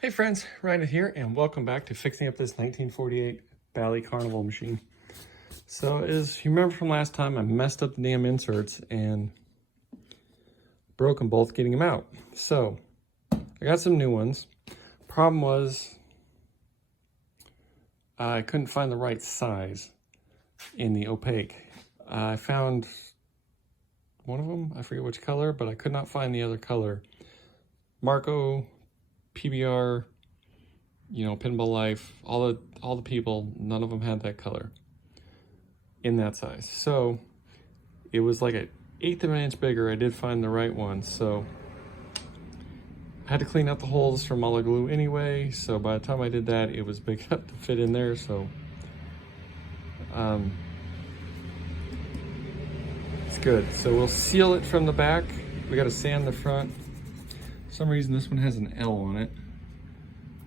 Hey friends, Ryan here, and welcome back to fixing up this 1948 Bally Carnival machine. So as you remember from last time, I messed up the damn inserts and broke them both getting them out. So I got some new ones. Problem was I couldn't find the right size in the opaque. I found one of them, I forget which color, but I could not find the other color. Marco, PBR, Pinball Life, all the people, none of them had that color in that size. So it was like an eighth of an inch bigger. I did find the right one, so I had to clean out the holes from all the glue anyway. So by the time I did that, it was big enough to fit in there. So it's good. So we'll seal it from the back. We got to sand the front. For some reason, this one has an L on it.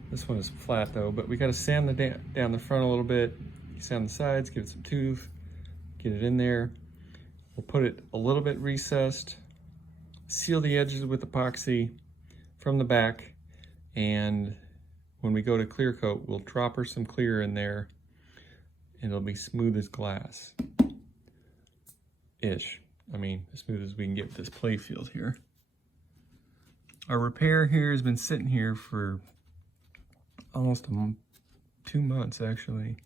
This one is flat though, but we got to sand down the front a little bit, sand the sides, give it some tooth, get it in there. We'll put it a little bit recessed, seal the edges with epoxy from the back, and when we go to clear coat, we'll drop her some clear in there, and it'll be smooth as glass. Ish. I mean, as smooth as we can get with this playfield here. Our repair here has been sitting here for almost 2 months actually,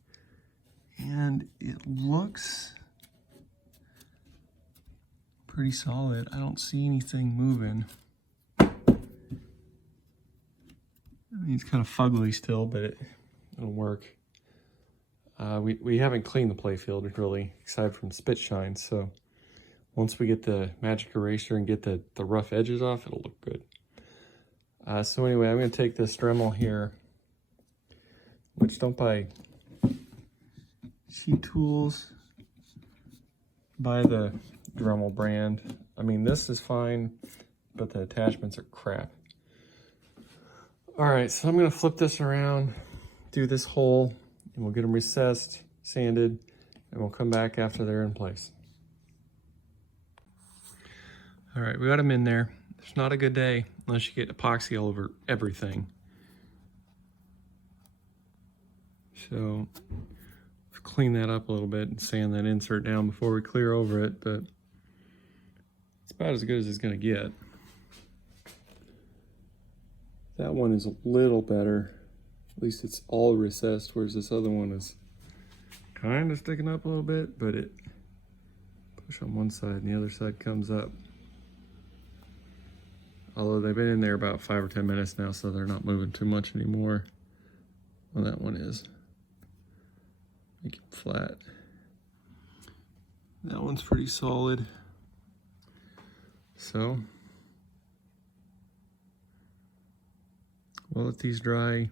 and it looks pretty solid. I don't see anything moving. I mean, it's kind of fugly still, but it'll work. We haven't cleaned the playfield really, aside from spit shine, so once we get the magic eraser and get the rough edges off, it'll look good. So anyway, I'm going to take this Dremel here, which don't buy cheap tools, buy the Dremel brand. I mean, this is fine, but the attachments are crap. All right, so I'm gonna flip this around, do this hole, and we'll get them recessed, sanded, and we'll come back after they're in place. All right, we got them in there. It's not a good day unless you get epoxy all over everything. So clean that up a little bit and sand that insert down before we clear over it, but it's about as good as it's gonna get. That one is a little better. At least it's all recessed, whereas this other one is kind of sticking up a little bit, but it push on one side and the other side comes up. Although they've been in there about 5 or 10 minutes now, so they're not moving too much anymore. Well, that one is. Make it flat. That one's pretty solid. So we'll let these dry.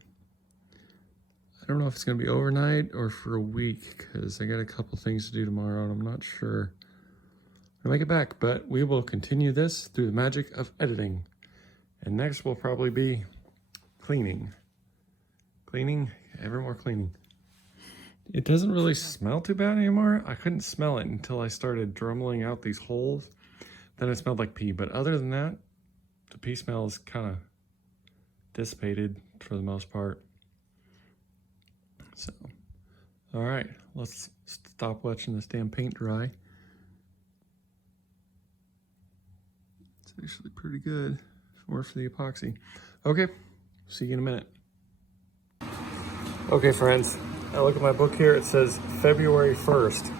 I don't know if it's gonna be overnight or for a week, because I got a couple things to do tomorrow and I'm not sure I'll make it back, but we will continue this through the magic of editing. And next will probably be cleaning. Cleaning, ever more cleaning. It doesn't really smell too bad anymore. I couldn't smell it until I started dremeling out these holes. Then it smelled like pee, but other than that, the pee smell is kind of dissipated for the most part. So, all right, let's stop watching this damn paint dry. It's actually pretty good. More for the epoxy. Okay, see you in a minute. Okay, friends, I look at my book here. It says February 1st,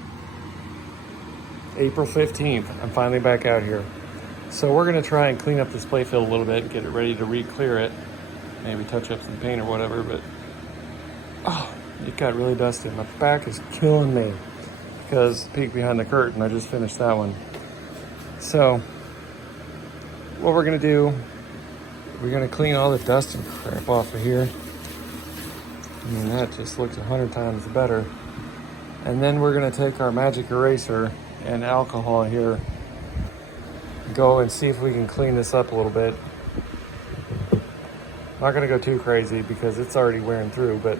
April 15th. I'm finally back out here. So we're gonna try and clean up this playfield a little bit and get it ready to re-clear it. Maybe touch up some paint or whatever, but it got really dusty. My back is killing me because peek behind the curtain, I just finished that one. So what we're gonna do, we're gonna clean all the dust and crap off of here. I mean, that just looks 100 times better. And then we're gonna take our magic eraser and alcohol here, go and see if we can clean this up a little bit. Not gonna go too crazy because it's already wearing through, but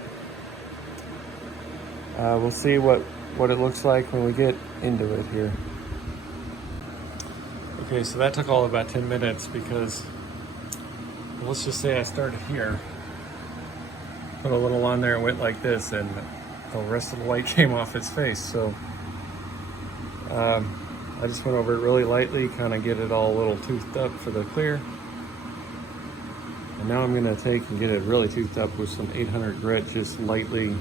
we'll see what it looks like when we get into it here. Okay, so that took all about 10 minutes because let's just say I started here put a little on there and went like this, and the rest of the light came off its face. So I just went over it really lightly, kind of get it all a little toothed up for the clear. And now I'm gonna take and get it really toothed up with some 800 grit, just lightly,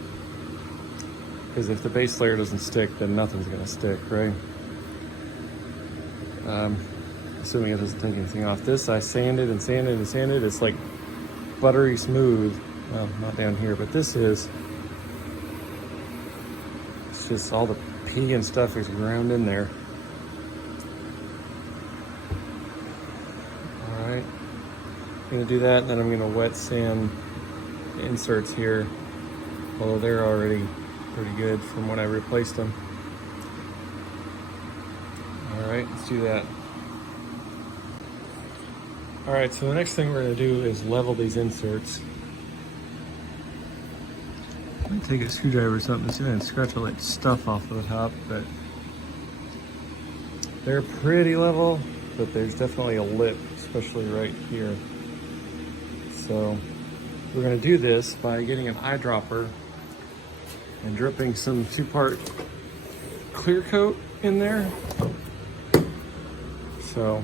because if the base layer doesn't stick, then nothing's gonna stick, right? Assuming it doesn't take anything off. This I sanded and sanded and sanded. It's like buttery smooth. Well, not down here, but this is. It's just all the pee and stuff is ground in there. All right, I'm gonna do that, and then I'm gonna wet sand the inserts here, although they're already pretty good from when I replaced them. All right, let's do that. All right, so the next thing we're gonna do is level these inserts. I'm gonna take a screwdriver or something and scratch all that stuff off of the top, but they're pretty level, but there's definitely a lip, especially right here. So we're gonna do this by getting an eyedropper and dripping some 2-part clear coat in there. So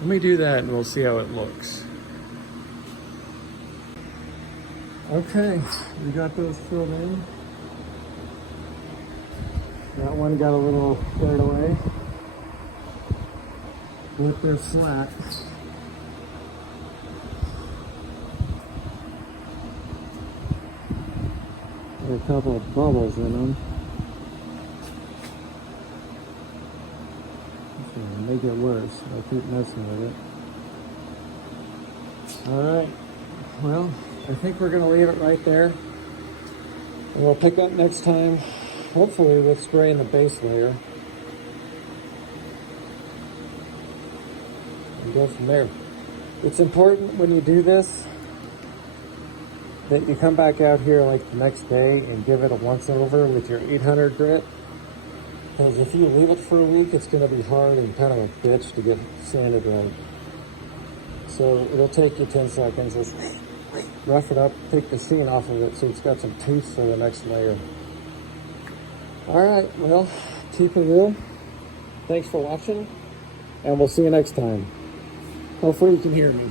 let me do that and we'll see how it looks. Okay, we got those filled in. That one got a little squared away. But they're flat. There are a couple of bubbles in them. Make it worse. I'll keep messing with it. All right. Well, I think we're going to leave it right there. And we'll pick up next time, hopefully with spraying the base layer. And go from there. It's important when you do this that you come back out here like the next day and give it a once over with your 800 grit. Because if you leave it for a week, it's going to be hard and kind of a bitch to get sanded right. So it'll take you 10 seconds. Just rough it up, take the sheen off of it so it's got some teeth for the next layer. All right, well, keep it real. Thanks for watching, and we'll see you next time. Hopefully you can hear me.